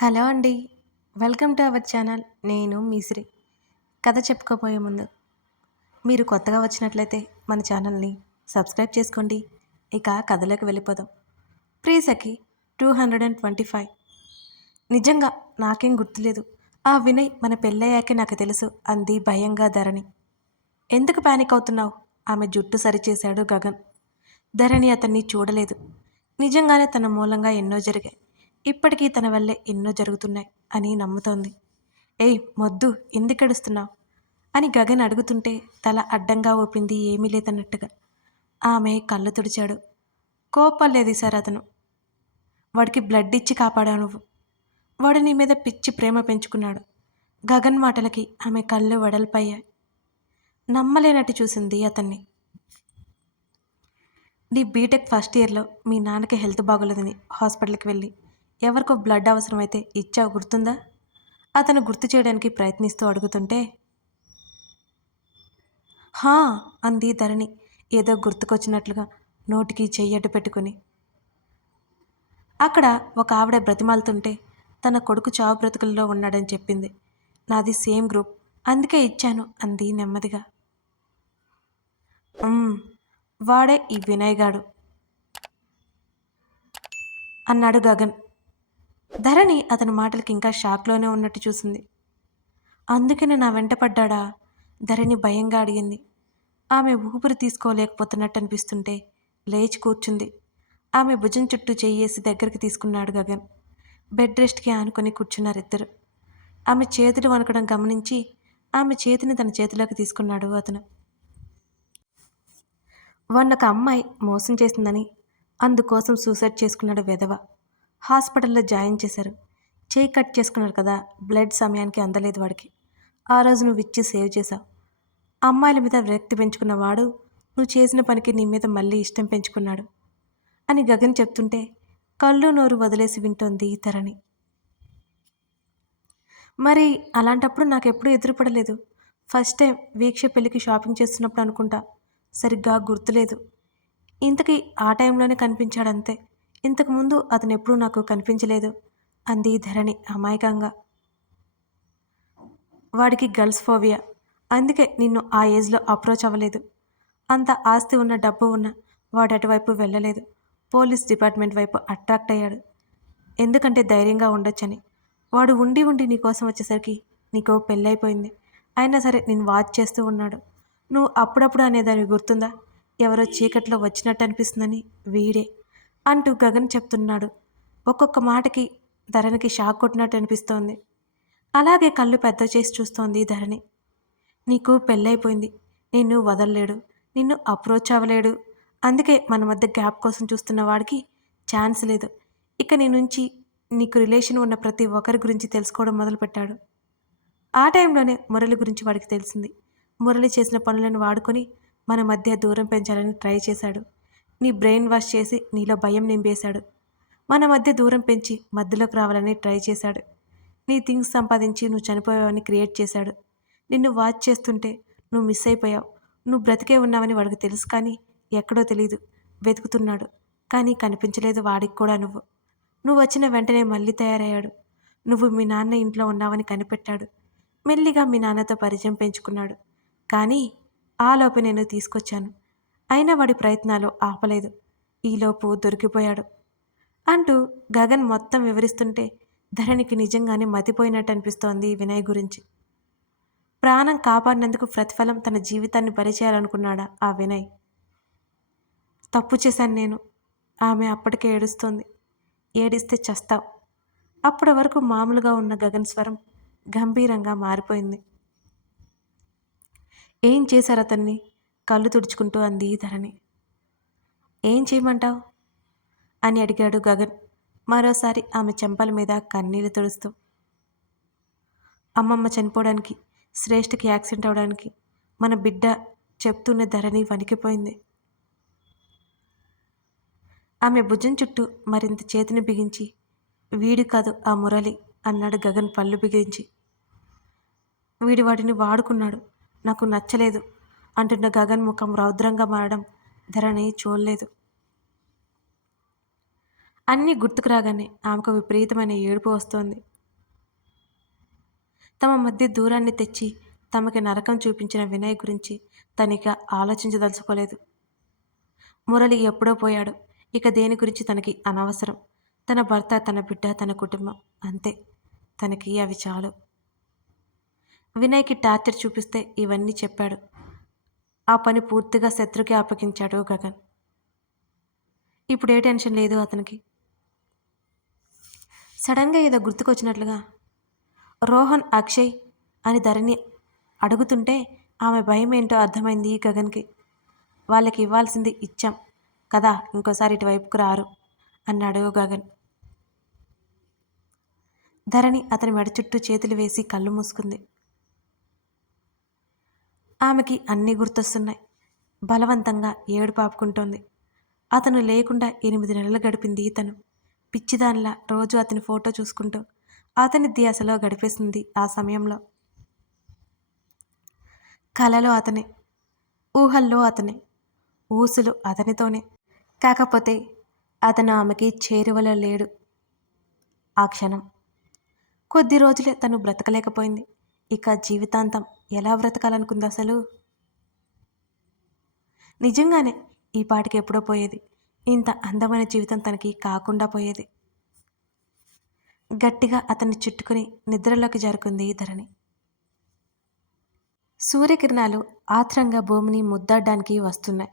Hello అండి. Welcome to our channel. నేను మీశ్రీ. కథ చెప్పుకోపోయే ముందు మీరు కొత్తగా వచ్చినట్లయితే మన ఛానల్ని సబ్స్క్రైబ్ చేసుకోండి. ఇక కథలోకి వెళ్ళిపోదాం. ప్రీసకి two hundred and twenty five. నిజంగా నాకేం గుర్తులేదు. ఆ వినయ్ మన పెళ్ళయ్యాకే నాకు తెలుసు అంది భయంగా ధరణి. ఎందుకు ప్యానిక్ అవుతున్నావు? ఆమె జుట్టు సరిచేశాడు గగన్. ధరణి అతన్ని చూడలేదు. నిజంగానే తన మూలంగా ఎన్నో జరిగాయి. ఇప్పటికీ తన వల్లే ఎన్నో జరుగుతున్నాయి అని నమ్ముతోంది. ఏయ్ మొద్దు ఎందుకెడుస్తున్నావు అని గగన్ అడుగుతుంటే తల అడ్డంగా ఊపింది ఏమీ లేదన్నట్టుగా. ఆమె కళ్ళు తుడిచాడు. కోపం లేదు సార్ అతను. వాడికి బ్లడ్ ఇచ్చి కాపాడావు నువ్వు. వాడు నీ మీద పిచ్చి ప్రేమ పెంచుకున్నాడు. గగన్ మాటలకి ఆమె కళ్ళు వెడల్పయ్యాయి. నమ్మలేనట్టు చూసింది అతన్ని. నీ బీటెక్ ఫస్ట్ ఇయర్లో మీ నాన్నకి హెల్త్ బాగోలేదని హాస్పిటల్కి వెళ్ళి ఎవరికో బ్లడ్ అవసరమైతే ఇచ్చావు గుర్తుందా? అతను గుర్తు చేయడానికి ప్రయత్నిస్తూ అడుగుతుంటే హా అంది ధరణి ఏదో గుర్తుకొచ్చినట్లుగా నోటికి చెయ్యట్టు పెట్టుకుని. అక్కడ ఒక ఆవిడ బ్రతిమాలుతుంటే తన కొడుకు చావు బ్రతుకుల్లో ఉన్నాడని చెప్పింది. నాది సేమ్ గ్రూప్ అందుకే ఇచ్చాను అంది నెమ్మదిగా. వాడే ఈ వినయ్ గాడు అన్నాడు గగన్. ధరణి అతని మాటలకి ఇంకా షాక్లోనే ఉన్నట్టు చూసింది. అందుకనే నా వెంట పడ్డాడా? ధరణి భయంగా అడిగింది. ఆమె ఊపిరి తీసుకోలేకపోతున్నట్టు అనిపిస్తుంటే లేచి కూర్చుంది. ఆమె భుజం చుట్టూ చెయ్యేసి దగ్గరికి తీసుకున్నాడు గగన్. బెడ్ రెస్ట్కి ఆనుకొని కూర్చున్నారు ఇద్దరు. ఆమె చేతులు వణకడం గమనించి ఆమె చేతిని తన చేతిలోకి తీసుకున్నాడు అతను. ఒక అమ్మాయి మోసం చేసిందని అందుకోసం సూసైడ్ చేసుకున్నాడు విధవ. హాస్పిటల్లో జాయిన్ చేశారు. చేయి కట్ చేసుకున్నారు కదా బ్లడ్ సమయానికి అందలేదు వాడికి. ఆ రోజు నువ్వు ఇచ్చి సేవ్ చేశావు. అమ్మాయిల మీద వ్యక్తి పెంచుకున్న వాడు నువ్వు చేసిన పనికి నీ మీద మళ్ళీ ఇష్టం పెంచుకున్నాడు అని గగన్ చెప్తుంటే కళ్ళు నోరు వదిలేసి వింటోంది తరణి. మరి అలాంటప్పుడు నాకు ఎప్పుడూ ఎదురుపడలేదు. ఫస్ట్ టైం వీక్ష పెళ్ళికి షాపింగ్ చేస్తున్నప్పుడు అనుకుంటా. సరిగ్గా గుర్తులేదు. ఇంతకీ ఆ టైంలోనే కనిపించాడంతే. ఇంతకుముందు అతను ఎప్పుడూ నాకు కనిపించలేదు. అంది ధరణి అమాయకంగా. వాడికి గర్ల్స్ ఫోవియా అందుకే నిన్ను ఆ ఏజ్లో అప్రోచ్ అవ్వలేదు. అంత ఆస్తి ఉన్న డబ్బు ఉన్న వాడు అటువైపు వెళ్ళలేదు. పోలీస్ డిపార్ట్మెంట్ వైపు అట్రాక్ట్ అయ్యాడు. ఎందుకంటే ధైర్యంగా ఉండొచ్చని. వాడు ఉండి ఉండి నీకోసం వచ్చేసరికి నీకు పెళ్ళైపోయింది. అయినా సరే నేను వాచ్ చేస్తూ ఉన్నాడు. నువ్వు అప్పుడప్పుడు అనేదాన్ని గుర్తుందా? ఎవరో చీకట్లో వచ్చినట్టు అనిపిస్తుందని వీడే. అంటూ గగన్ చెప్తున్నాడు. ఒక్కొక్క మాటకి ధరణికి షాక్ కొట్టినట్టు అనిపిస్తోంది. అలాగే కళ్ళు పెద్ద చేసి చూస్తోంది ధరణి. నీకు పెళ్ళైపోయింది. నిన్ను వదలలేడు. నిన్ను అప్రోచ్ అవ్వలేడు. అందుకే మన మధ్య గ్యాప్ కోసం చూస్తున్న వాడికి ఛాన్స్ లేదు. ఇక నీ నుంచి నీకు రిలేషన్ ఉన్న ప్రతి ఒక్కరి గురించి తెలుసుకోవడం మొదలుపెట్టాడు. ఆ టైంలోనే మురళి గురించి వాడికి తెలిసింది. మురళి చేసిన పనులను వాడుకొని మన మధ్య దూరం పెంచాలని ట్రై చేశాడు. నీ బ్రెయిన్ వాష్ చేసి నీలో భయం నింపేశాడు. మన మధ్య దూరం పెంచి మధ్యలోకి రావాలని ట్రై చేశాడు. నీ థింగ్స్ సంపాదించి నువ్వు చనిపోయావని క్రియేట్ చేశాడు. నిన్ను వాచ్ చేస్తుంటే నువ్వు మిస్ అయిపోయావు. నువ్వు బ్రతికే ఉన్నావని వాడికి తెలుసు కానీ ఎక్కడో తెలియదు వెతుకుతున్నాడు. కానీ కనిపించలేదు వాడికి కూడా నువ్వు. నువ్వు వచ్చిన వెంటనే మళ్ళీ తయారయ్యాడు. నువ్వు మీ నాన్న ఇంట్లో ఉన్నావని కనిపెట్టాడు. మెల్లిగా మీ నాన్నతో పరిచయం పెంచుకున్నాడు. కానీ ఆ లోపు నేను తీసుకొచ్చాను. అయినా వాడి ప్రయత్నాలు ఆపలేదు. ఈలోపు దొరికిపోయాడు. అంటూ గగన్ మొత్తం వివరిస్తుంటే ధరణికి నిజంగానే మతిపోయినట్టు అనిపిస్తోంది వినయ్ గురించి. ప్రాణం కాపాడినందుకు ప్రతిఫలం తన జీవితాన్ని పరిచేయాలనుకున్నాడా ఆ వినయ్. తప్పు చేశాను నేను. ఆమె అప్పటికే ఏడుస్తోంది. ఏడిస్తే చస్తావు. అప్పటి వరకు మామూలుగా ఉన్న గగన్ స్వరం గంభీరంగా మారిపోయింది. ఏం చేశారు అతన్ని? కళ్ళు తుడుచుకుంటూ అంది ధరణి. ఏం చేయమంటావు? అని అడిగాడు గగన్. మరోసారి ఆమె చెంపల మీద కన్నీళ్ళు తుడుస్తూ. అమ్మమ్మ చనిపోవడానికి శ్రేష్ఠకి యాక్సిడెంట్ అవడానికి మన బిడ్డ చెప్తున్న ధరణి వణికిపోయింది. ఆమె భుజం చుట్టూ మరింత చేతిని బిగించి వీడు కాదు ఆ మురళి అన్నాడు గగన్ పళ్ళు బిగించి. వీడి వాటిని వాడుకున్నాడు నాకు నచ్చలేదు అంటున్న గగన్ ముఖం రౌద్రంగా మారడం ధరణి చూడలేదు. అన్నీ గుర్తుకు రాగానే ఆమెకు విపరీతమైన ఏడుపు వస్తోంది. తమ మధ్య దూరాన్ని తెచ్చి తమకి నరకం చూపించిన వినయ్ గురించి తనిక ఆలోచించదలుచుకోలేదు. మురళి ఎప్పుడో పోయాడు. ఇక దేని గురించి తనకి అనవసరం? తన భర్త తన బిడ్డ తన కుటుంబం అంతే. తనకి అవి చాలు. వినయ్కి టార్చర్ చూపిస్తే ఇవన్నీ చెప్పాడు. ఆ పని పూర్తిగా శత్రుకి అప్పగించాడు గగన్. ఇప్పుడు ఏ టెన్షన్ లేదు అతనికి. సడన్గా ఏదో గుర్తుకొచ్చినట్లుగా రోహన్ అక్షయ్ అని ధరణి అడుగుతుంటే ఆమె భయం ఏంటో అర్థమైంది ఈ గగన్కి. వాళ్ళకి ఇవ్వాల్సింది ఇచ్చాం కదా ఇంకోసారి ఇటువైపుకు రారు అన్నాడు గగన్. ధరణి అతని మెడ చుట్టూ చేతులు వేసి కళ్ళు మూసుకుంది. ఆమెకి అన్నీ గుర్తొస్తున్నాయి. బలవంతంగా ఏడు పాపుకుంటోంది అతను లేకుండా ఎనిమిది నెలలు గడిపింది ఇతను. పిచ్చిదానిలా రోజు అతని ఫోటో చూసుకుంటూ అతని ధ్యాసలో గడిపేసింది ఆ సమయంలో. కలలో అతనే ఊహల్లో అతనే ఊసులు అతనితోనే. కాకపోతే అతను ఆమెకి చేరువలో లేడు. ఆ క్షణం. కొద్ది రోజులే తను బ్రతకలేకపోయింది. ఇక జీవితాంతం ఎలా బ్రతకాలనుకుంది అసలు? నిజంగానే ఈ పాటికి ఎప్పుడో పోయేది. ఇంత అందమైన జీవితం తనకి కాకుండా పోయేది. గట్టిగా అతన్ని చుట్టుకుని నిద్రలోకి జరుకుంది ధరణి. సూర్యకిరణాలు ఆత్రంగా భూమిని ముద్దాడడానికి వస్తున్నాయి.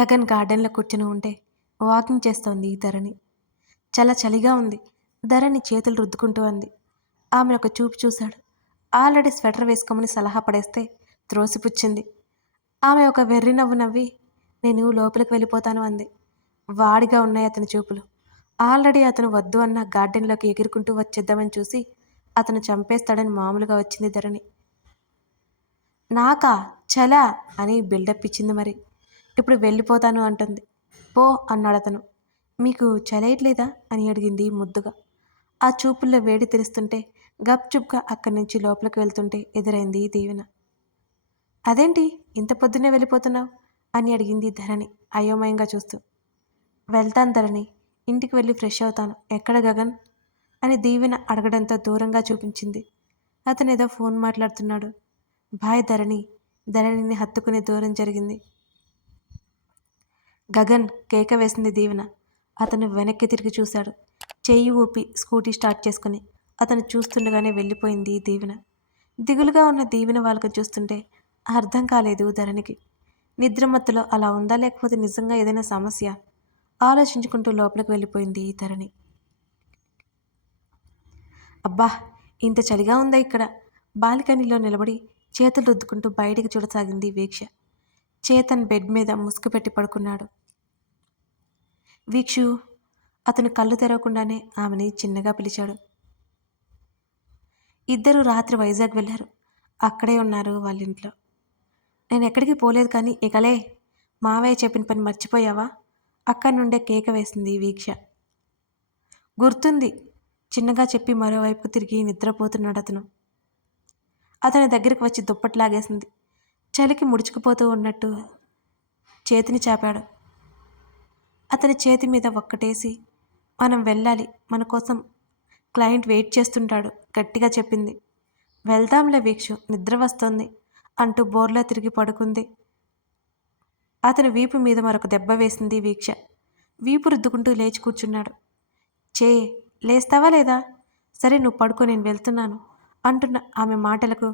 గగన్ గార్డెన్లో కూర్చుని ఉంటే వాకింగ్ చేస్తోంది ధరణి. చాలా చలిగా ఉంది. ధరణి చేతులు రుద్దుకుంటూ అంది. ఆమె ఒక చూపు చూశాడు. ఆల్రెడీ స్వెటర్ వేసుకోమని సలహా పడేస్తే త్రోసిపుచ్చింది. ఆమె ఒక వెర్రి నవ్వు నవ్వి నేను లోపలికి వెళ్ళిపోతాను అంది. వాడిగా ఉన్నాయి అతని చూపులు. ఆల్రెడీ అతను వద్దు అన్న గార్డెన్లోకి ఎగురుకుంటూ వచ్చేద్దామని చూసి అతను చంపేస్తాడని మామూలుగా వచ్చింది ధరణి. నాకా? చలా అని బిల్డప్ ఇచ్చింది మరి. ఇప్పుడు వెళ్ళిపోతాను అంటుంది. పో అన్నాడు అతను. మీకు చలేయట్లేదా? అని అడిగింది ముద్దుగా. ఆ చూపుల్లో వేడి తెరుస్తుంటే గప్చుప్గా అక్కడి నుంచి లోపలికి వెళ్తుంటే ఎదురైంది దీవెన. అదేంటి? ఇంత పొద్దున్నే వెళ్ళిపోతున్నావు? అని అడిగింది ధరణి అయోమయంగా చూస్తూ. వెళ్తాను ధరణి. ఇంటికి వెళ్ళి ఫ్రెష్ అవుతాను. ఎక్కడ గగన్? అని దీవెన అడగడంతో దూరంగా చూపించింది. అతను ఏదో ఫోన్ మాట్లాడుతున్నాడు. బాయ్ ధరణి. ధరణిని హత్తుకునే దూరం జరిగింది. గగన్ కేక వేసింది దీవెన. అతను వెనక్కి తిరిగి చూశాడు. చెయ్యి ఊపి స్కూటీ స్టార్ట్ చేసుకుని అతను చూస్తుండగానే వెళ్ళిపోయింది దీవెన. దిగులుగా ఉన్న దీవెన వాళ్ళకు చూస్తుంటే అర్థం కాలేదు ధరణికి. నిద్రమత్తులో అలా ఉందా లేకపోతే నిజంగా ఏదైనా సమస్య? ఆలోచించుకుంటూ లోపలికి వెళ్ళిపోయింది ధరణి. అబ్బా ఇంత చలిగా ఉందా ఇక్కడ? బాల్కనీలో నిలబడి చేతులు రుద్దుకుంటూ బయటికి చూడసాగింది వీక్ష. చేతన్ బెడ్ మీద ముసుగు పెట్టి పడుకున్నాడు. వీక్షు అతను కళ్ళు తెరవకుండానే ఆమెని చిన్నగా పిలిచాడు. ఇద్దరు రాత్రి వైజాగ్ వెళ్ళారు. అక్కడే ఉన్నారు వాళ్ళ ఇంట్లో నేను ఎక్కడికి పోలేదు కానీ ఇకలే మావయ్య చెప్పిన పని మర్చిపోయావా? అక్కడి నుండే కేక వేసింది వీక్ష. గుర్తుంది చిన్నగా చెప్పి మరోవైపు తిరిగి నిద్రపోతున్నాడు అతను. అతని దగ్గరికి వచ్చి దుప్పట్లాగేసింది. చలికి ముడుచుకుపోతూ ఉన్నట్టు చేతిని చాపాడు. అతని చేతి మీద ఒక్కటేసి మనం వెళ్ళాలి మన కోసం క్లయింట్ వెయిట్ చేస్తుంటాడు గట్టిగా చెప్పింది. వెళ్దాంలే వీక్షు నిద్ర వస్తోంది అంటూ బోర్లా తిరిగి పడుకుంది. అతని వీపు మీద మరొక దెబ్బ వేసింది వీక్ష. వీపు రుద్దుకుంటూ లేచి కూర్చున్నాడు. చే లేస్తావా లేదా? సరే నువ్వు పడుకో నేను వెళ్తున్నాను అంటున్న ఆమె మాటలకు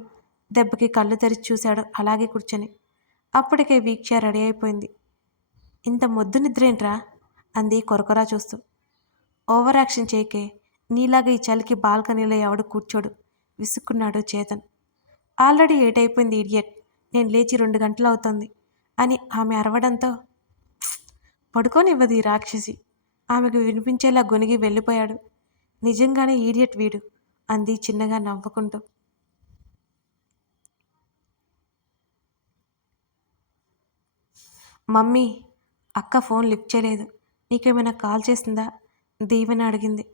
దెబ్బకి కళ్ళు తెరిచి చూశాడు అలాగే కూర్చొని. అప్పటికే వీక్ష రెడీ అయిపోయింది. ఇంత మొద్దు నిద్రేంట్రా? అంది కొరకొరా చూస్తూ. ఓవర్ యాక్షన్ చేయకే నీలాగా ఈ చలికి బాల్కనీలో ఎవడు కూర్చోడు? విసుక్కున్నాడు చేతన్. ఆల్రెడీ ఏట్ అయిపోయింది ఇడియట్. నేను లేచి రెండు గంటలు అవుతుంది. అని ఆమె అరవడంతో పడుకోనివ్వదు ఈ రాక్షసి. ఆమెకు వినిపించేలా గొనిగి వెళ్ళిపోయాడు. నిజంగానే ఈడియట్ వీడు అంది చిన్నగా నవ్వుకుంటూ. మమ్మీ అక్క ఫోన్ లిఫ్ట్ చేయలేదు. నీకేమైనా కాల్ చేసిందా? దీవెన అడిగింది.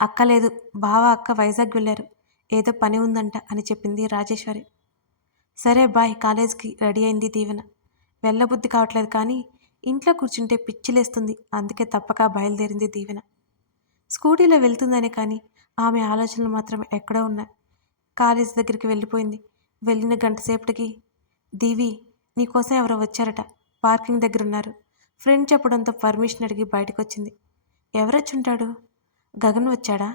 అక్క లేదు బావ అక్క వైజాగ్ వెళ్ళారు. ఏదో పని ఉందంట అని చెప్పింది రాజేశ్వరి. సరే బాయ్ కాలేజ్కి రెడీ అయింది దీవెన. వెళ్ళబుద్ధి కావట్లేదు కానీ ఇంట్లో కూర్చుంటే పిచ్చిలేస్తుంది. అందుకే తప్పక బయలుదేరింది దీవెన. స్కూటీలో వెళ్తుందనే కానీ ఆమె ఆలోచనలు మాత్రం ఎక్కడో ఉన్నాయి. కాలేజ్ దగ్గరికి వెళ్ళిపోయింది. వెళ్ళిన గంట సేపటికి దీవి నీకోసం ఎవరో వచ్చారట. పార్కింగ్ దగ్గర ఉన్నారు ఫ్రెండ్ చెప్పడంతో పర్మిషన్ అడిగి బయటకు వచ్చింది ఎవరొచ్చుంటాడు? గగన్ వచ్చాడా?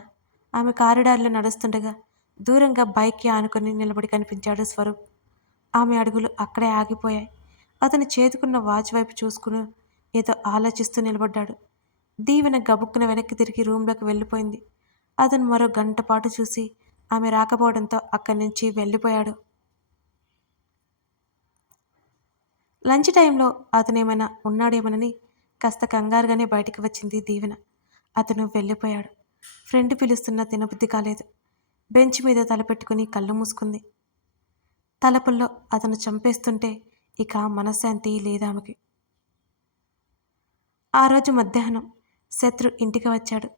ఆమె కారిడార్లో నడుస్తుండగా దూరంగా బైక్కి ఆనుకొని నిలబడి కనిపించాడు స్వరూప్. ఆమె అడుగులు అక్కడే ఆగిపోయాయి. అతను చేతుకున్న వాచ్ వైపు చూసుకుని ఏదో ఆలోచిస్తూ నిలబడ్డాడు. దీవెన గబుక్కున వెనక్కి తిరిగి రూమ్లోకి వెళ్ళిపోయింది. అతను మరో గంట పాటు చూసి ఆమె రాకపోవడంతో అక్కడి నుంచి వెళ్ళిపోయాడు. లంచ్ టైంలో అతనేమైనా ఉన్నాడేమోనని కాస్త కంగారుగానే బయటికి వచ్చింది దీవెన. అతను వెళ్ళిపోయాడు. ఫ్రెండ్ పిలుస్తున్న తినబుద్ధి కాలేదు. బెంచ్ మీద తలపెట్టుకుని కళ్ళు మూసుకుంది. తలపుల్లో అతను చంపేస్తుంటే ఇక మనశ్శాంతి లేదామెకి ఆ రోజు మధ్యాహ్నం శత్రు ఇంటికి వచ్చాడు.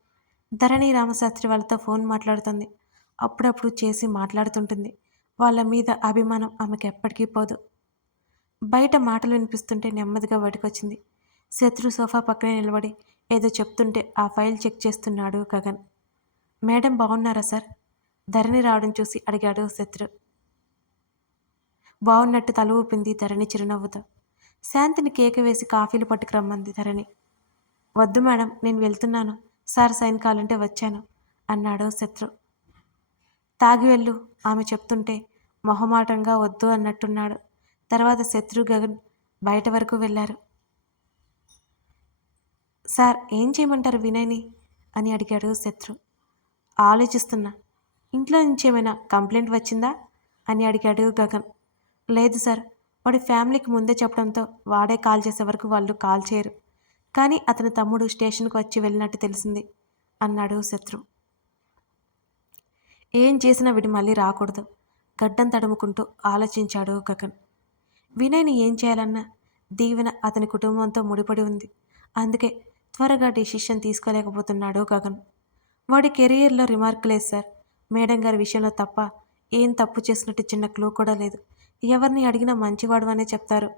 ధరణి రామశాస్త్రి వాళ్ళతో ఫోన్ మాట్లాడుతుంది. అప్పుడప్పుడు చేసి మాట్లాడుతుంటుంది. వాళ్ళ మీద అభిమానం ఆమెకి ఎప్పటికీ పోదు. బయట మాటలు వినిపిస్తుంటే నెమ్మదిగా బయటకొచ్చింది. శత్రు సోఫా పక్కనే నిలబడి ఏదో చెప్తుంటే ఆ ఫైల్ చెక్ చేస్తున్నాడు గగన్. మేడం బాగున్నారా సార్? ధరణి రావడం చూసి అడిగాడు శత్రు. బాగున్నట్టు తల ఊపింది ధరణి చిరునవ్వుతో. శాంతిని కేక వేసి కాఫీలు పట్టుకురమ్మంది ధరణి. వద్దు మేడం నేను వెళ్తున్నాను. సార్ సైన్ కావాలంటే వచ్చాను అన్నాడు శత్రు. తాగి వెళ్ళు ఆమె చెప్తుంటే మొహమాటంగా వద్దు అన్నట్టున్నాడు. తర్వాత శత్రు గగన్ బయట వరకు వెళ్ళారు సార్ ఏం చేయమంటారు వినయ్ని అని అడిగాడు శత్రు. ఆలోచిస్తున్నా. ఇంట్లో నుంచి ఏమైనా కంప్లైంట్ వచ్చిందా? అని అడిగాడు గగన్. లేదు సార్. వాడి ఫ్యామిలీకి ముందే చెప్పడంతో వాడే కాల్ చేసే వరకు వాళ్ళు కాల్ చేయరు. కానీ అతని తమ్ముడు స్టేషన్కు వచ్చి వెళ్ళినట్టు తెలిసింది అన్నాడు శత్రు. ఏం చేసినా వీడు మళ్ళీ రాకూడదు గడ్డం తడుముకుంటూ ఆలోచించాడు గగన్. వినయ్ని ఏం చేయాలన్నా దీవెన అతని కుటుంబంతో ముడిపడి ఉంది. అందుకే త్వరగా డిసిషన్ తీసుకోలేకపోతున్నాడు గగన్. వాడి కెరియర్లో రిమార్క్ లేదు సార్. మేడం గారి విషయంలో తప్ప ఏం తప్పు చేసినట్టు చిన్న క్లూ కూడా లేదు. ఎవరిని అడిగినా మంచివాడు అనే చెప్తారు.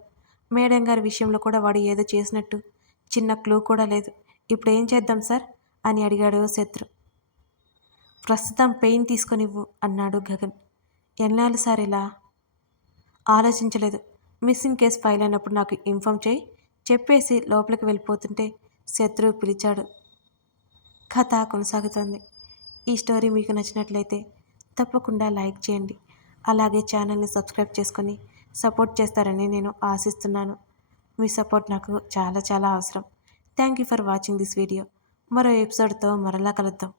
మేడం గారి విషయంలో కూడా వాడు ఏదో చేసినట్టు చిన్న క్లూ కూడా లేదు. ఇప్పుడు ఏం చేద్దాం సార్? అని అడిగాడు శత్రు. ప్రస్తుతం పెయిన్ తీసుకొనివ్వు అన్నాడు గగన్. ఎన్నాళ్ళు సార్ ఇలా? ఆలోచించలేదు. మిస్సింగ్ కేసు ఫైల్ అయినప్పుడు నాకు ఇన్ఫామ్ చేయి. చెప్పేసి లోపలికి వెళ్ళిపోతుంటే శత్రువు పిలిచాడు. కథ కొనసాగుతోంది. ఈ స్టోరీ మీకు నచ్చినట్లయితే తప్పకుండా లైక్ చేయండి. అలాగే ఛానల్ని సబ్స్క్రైబ్ చేసుకొని సపోర్ట్ చేస్తారని నేను ఆశిస్తున్నాను. మీ సపోర్ట్ నాకు చాలా చాలా అవసరం. Thank you for watching this video. మరో ఎపిసోడ్తో మరలా కలుద్దాం.